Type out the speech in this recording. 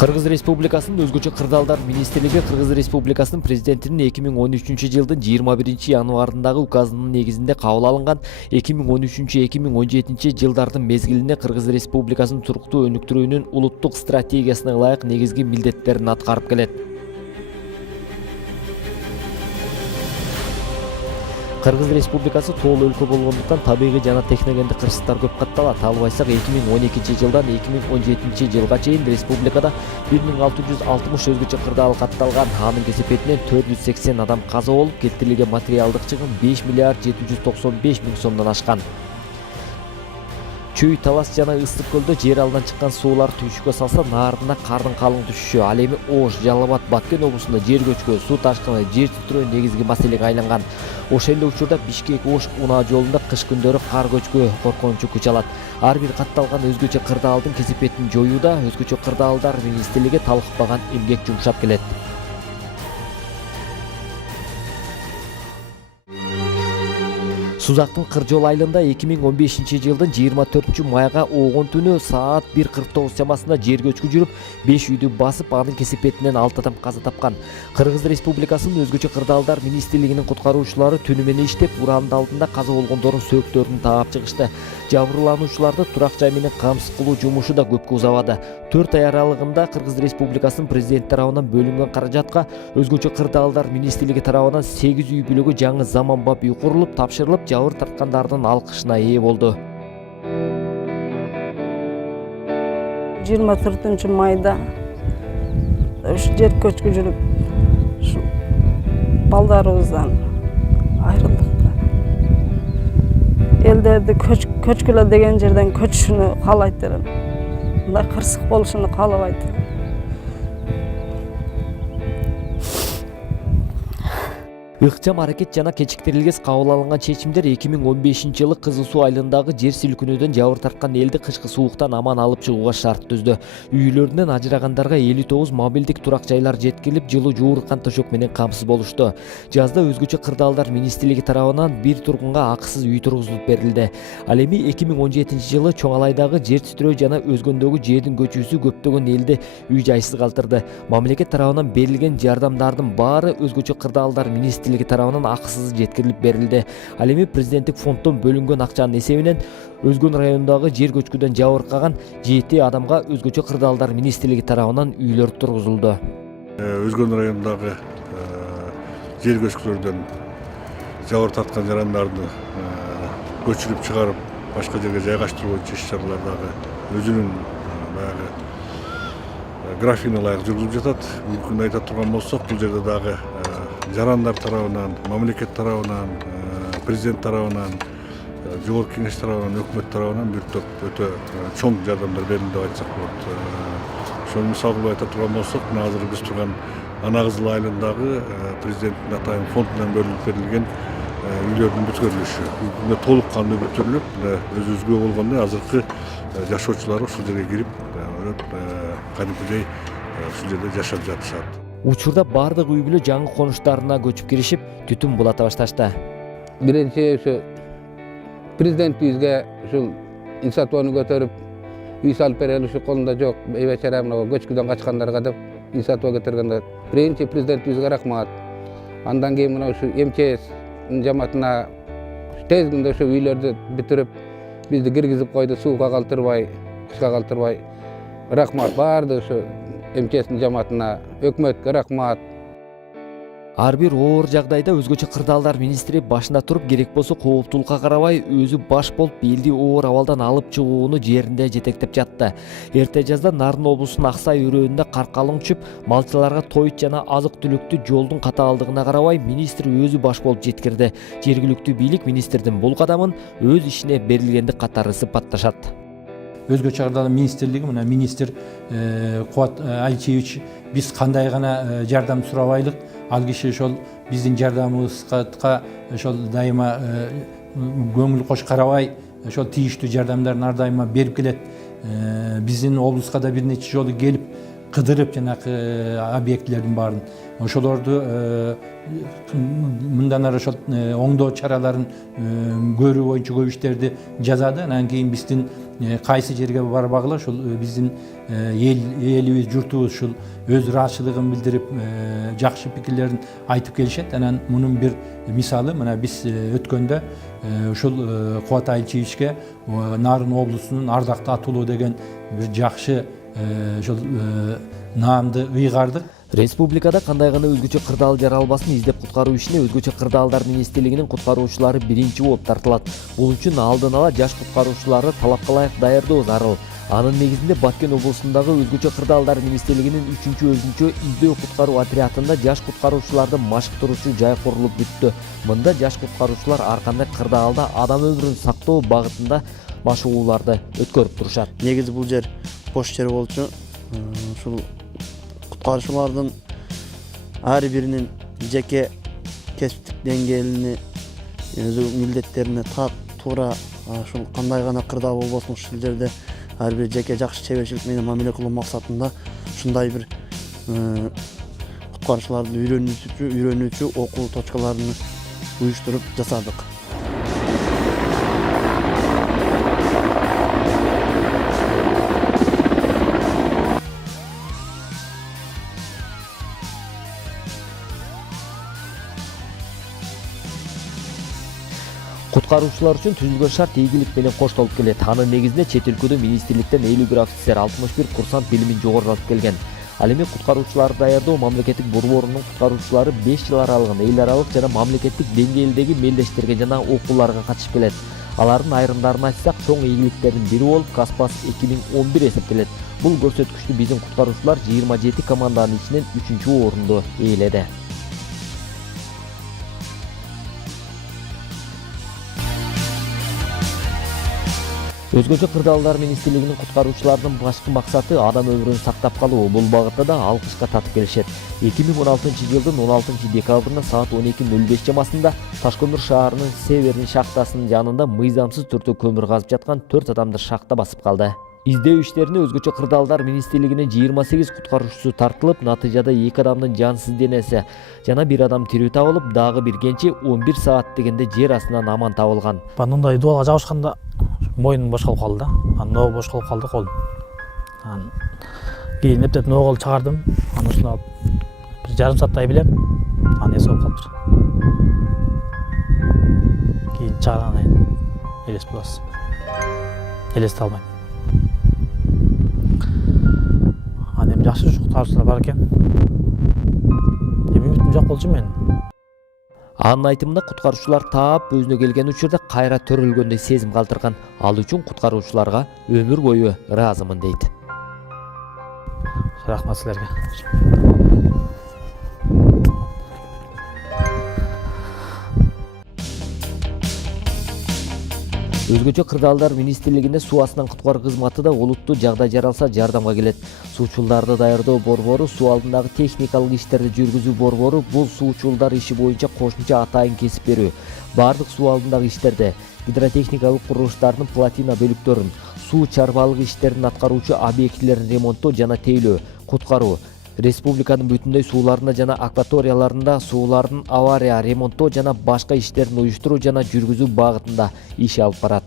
Кыргыз Республикасынын өзгөчө кырдаалдар министрлиги Кыргыз Республикасынын президентинин 2013-жылдын 21-январындагы указынын негизинде кабыл алынган 2013-2017 жылдардын мезгилинде Кыргыз Республикасынын туруктуу өнүктүрүүнүн улуттук стратегиясына ылайык негизги милдеттерин аткарып келет. Кыргыз Республикасы тоол өлкө болгондуктан табигый жана техногендик кырсыктар көп катталат. Алып айтсак, 2012-жылдан 2017-жылга чейин республикада 1660 өзгөчө кырдаал катталган. Анын кесепетинен 480 адам каза болуп, келтирилген материалдык чыгым 5 миллиард 795 миң сомдон ашкан. Чүй, Талас жана Ысык көлдө жер алынан чыккан суулар түйшүккө салса, наарында кардын калың түшүшү, ал эми Ош, Жалал Абад, Баткен облусунда жер көчкү, суу ташкыны, жер титирөө негизги маселеге айланган. Ошол эле учурда Бишкек-Ош унаа жолунда кыш күндөрү кар көчкү коркунучу күч алат. Ар бир катталган өзгөчө кырдаалдын кесепетин жоюуда өзгөчө кырдаалдар министрлиги талкпаган эмгек жумшап келет. Сузактын Кыр жол айылында 2015-жылдын 24-майга огон түнү саат 1:49 чамасында жер көчкү жүрүп, 5 үйдү басып, анын кесепетинен 6 адам каза тапкан. Кыргыз Республикасынын өзгөчө кырдаалдар министрлигинин куткаруучулары түнү менен иштеп, ураандын алдында каза болгондордун сөөктөрүн таап чыгышты. Жабырлануучуларды турак жай менен камсыз кылуу жумушу да көпкө узабады. 4 ай аралыгында Кыргыз Республикасынын президенти тарабынан бөлүнгөн каражатка өзгөчө кырдаалдар министрлиги тарабынан 8 үй бүлөгү жаңы заманбап үй курулуп, тапшырылып, жабыр тарткандардын алкышына ээ болду. 24-майда жер көчкү жүрүп, балдарыбыздан айрылдык. Элдерди көчкүлө деген жерден көчүшүнү каалайт элем. Мындай кырсык болушуну каалабайт. Ыкчам аракет жана кечиктирилгес кабыл алынган чечимдер 2015-жылы Кызыл суу айылындагы жер силкинүүдөн жабыр тарткан элди кышкы сууктан аман алып чыгууга шарт түздү. Үйлөрүнөн ажырагандарга 59 мобилдик турак жайлар жеткирилип, жылуу жууркан төшөк менен камсыз болушту. Жазда өзгөчө кырдаалдар министрлиги тарабынан бир тургунга акысыз үй тургузулуп берилди. Ал эми 2017-жылы Чоңалайдагы жер титирөө жана өзгөндөгү жердин көчүүсү көптөгөн элди үй жайсыз калтырды. Мамлекет тарабынан берилген жардамдардын баары өзгөчө кырдаалдар министрлиги тарабынан акысыз жеткирилип берилди. Ал эми президенттик фонддон бөлүнгөн акчанын эсебинен Өзгөн районундагы жер көчкүдөн жабыркаган 7 адамга өзгөчө кырдаалдар министрлиги тарабынан үйлөр тургузулду. Өзгөн районундагы жер көчкүлөрдөн жабыр тарткан жарандарды көчүрүп чыгарып, башка жерге жайгаштыруу боюнча иш-чаралар дагы өзүнүн баягы графигине ылайык жүргүзүлүп жатат. Бүгүнкү айта турган болсок, бул жерде дагы жарандар тарабынан, мамлекет тарабынан, президент тарабынан, жогорку кеңеш тарабынан, өкмөт тарабынан бир топ өтө чоң жардамдар берилди деп айтсак болот. Ошону мисал кылып айта турган болсок, мына азыр биз турган Ана Кызыл айылындагы президенттин атайын фондунан бөлүнүп берилген үйлөрдүн бүткөрүлүшү толук кандуу бүтүрүлүп, өзүбүзгө болгондо азыркы жашоочулар ушул жерге кирип, кадимкидей ушул жерде жашап жатышат. Учурда бардык үй бүлө жаңы конуштарына көчүп киришип, түтүн булата башташты. Биринчи ушу президентибизге ушул үй сатууну көтөрүп, үй салып берели, ушу колунда жок, бейбечара мына көчкүдөн качкандарга деп үй сатууга кетиргенде биринчи президентибизге рахмат. Андан кийин мына ушу МЧС жамаатына тез күндө ушу үйлөрдү бүтүрүп, бизди киргизип койду, сууга калтырбай, кышка калтырбай. Рахмат баардык ушу МЧС жамаатына, өкмөткө рахмат. Ар бир оор жагдайда өзгөчө кырдаалдар министри башында туруп, керек болсо кооптуулукка карабай өзү баш болуп, элди оор абалдан алып чыгууну жеринде жетектеп жатты. Эрте жазда Нарын облусунун Аксай өрөөнүндө кар калың түшүп, малчыларга тоют жана азык-түлүктү жолдун катаалдыгына карабай министр өзү баш болуп жеткирди. Жергиликтүү бийлик министрдин бул кадамын өз ишине берилгендик катары сыпатташат. Өзгөчө кырдаал министрлиги, мына министр Кубат Алчевич, биз кандай гана жардам сурабайлык, ал киши ошол биздин жардамыбызга ошол дайыма көңүл кош карабай, ошол тийиштүү жардамдарын ар дайыма берип келет. Биздин облуска да бир нече жолу келип, кыдырып жанакы объектилердин баарын ошолорду мындан ары ошол оңдоо чараларын көрүү боюнча көп иштерди жасады. Анан кийин биздин кайсы жерге барбагыла ушул биздин элибиз, журтубуз ушул өз ыраазычылыгын билдирип, жакшы пикирлерин айтып келишет. Анан мунун бир мисалы мына биз өткөндө ушул Кубат Айылчевичке Нарын облусунун Ардакты Атуулуу деген бир жакшы ошол наамды ыйгардык. Республикада кандай гана өзгөчө кырдаал жаралбасын издеп куткаруу ишине өзгөчө кырдаалдар министрлигинин куткаруучулары биринчи болуп тартылат. Бул үчүн алдын ала жаш куткаруучуларды талапка ылайык даярдоо зарыл. Анын негизинде Баткен облусундагы өзгөчө кырдаалдар министрлигинин 3-өзүнчө издөө куткаруу отрядында жаш куткаруучуларды машыктыруучу жай курулуп бүттү. Мында жаш куткаруучулар ар кандай кырдаалда адам өмүрүн сактоо багытында машыгууларды өткөрүп турушат. Негизи бул жер бош жер болчу. Ушул куткаруучулардын ар биринин жеке кесиптик деңгээлини, өзү милдеттерине туура ушул кандай гана кырдаал болбосун ушул жерде ар бир жеке жакшы чеберчилик менен мамиле кылуу максатында ушундай бир куткаруучуларды үйрөнүүчү окуу точкаларын уюштуруп жасадык. Куткаруучулар үчүн түзүлгөн шарт ийгилик менен коштолуп келет. Анын негизинде чет өлкөдө министрликтен 51 офицер, 61 курсант билимин жогорулатып келген. Ал эми куткаруучуларды даярдоо мамлекеттик борборунун куткаруучулары 5 жыл аралыгында эл аралык жана мамлекеттик деңгээлдеги мелдештерге жана окууларга катышып келет. Алардын айрымдарын айтсак, чоң ийгиликтердин бири болуп Каспас 2011 эсептелет. Бул көрсөткүчтү биздин куткаруучулар 27 команданын ичинен 3-орунду ээледи. Өзгөчө кырдаалдар министрлигинин куткаруучулардын башкы максаты адам өмүрүн сактап калуу. Бул багытта да алкышка татып келишет. 2016-жылдын 16-декабрында саат 12:05 чамасында Ташкөмүр шаарынын Северный шахтасынын жанында мыйзамсыз түрдө көмүр казып жаткан 4 адамды шахта басып калды. Издөө иштерине өзгөчө кырдаалдар министрлигинин 28 куткаруучусу тартылып, натыйжада 2 адамдын жансыз денеси жана 1 адам тирүү табылып, дагы бир кенчи 11 саат дегенде жер астынан аман табылган. Мындай дубалга жабышканда мойнум бош калып калды. Ногу бош калып калды, колум. Кийин эптеп ногу чыгардым. Ушуну алып бир жарым сааттай билем. Эс болуп калыптыр. Кийин чыгаргандан кийин элес боласыз. Элесте алмайм. Эми жакшы куткаруучулар бар экен. Үмүтүм жок болчу менин. Анын айтымында куткаруучулар таап өзүнө келген учурда кайра төрөлгөндөй сезим калтырган. Ал үчүн куткаруучуларга өмүр бою ыраазымын дейт. Рахмат силерге. Өзгөчө кырдаалдар министрлигинде суу астынан куткаруу кызматы да олуттуу жагдай жаралса жардамга келет. Суучулдарды даярдоо борбору, суу алдындагы техникалык иштерди жүргүзүү борбору бул суучулдар иши боюнча кошумча атайын кесип берүү. Бардык суу алдындагы иштерде гидротехникалык курулуштардын плотина бөлүктөрүн, суу чарбалык иштерин аткаруучу объектилерин ремонттоо жана тейлөө, куткаруу, республиканын бүтүндөй сууларында жана акваторияларында суулардын авария, ремонттоо жана башка иштерин уюштуруу жана жүргүзүү багытында иш алып барат.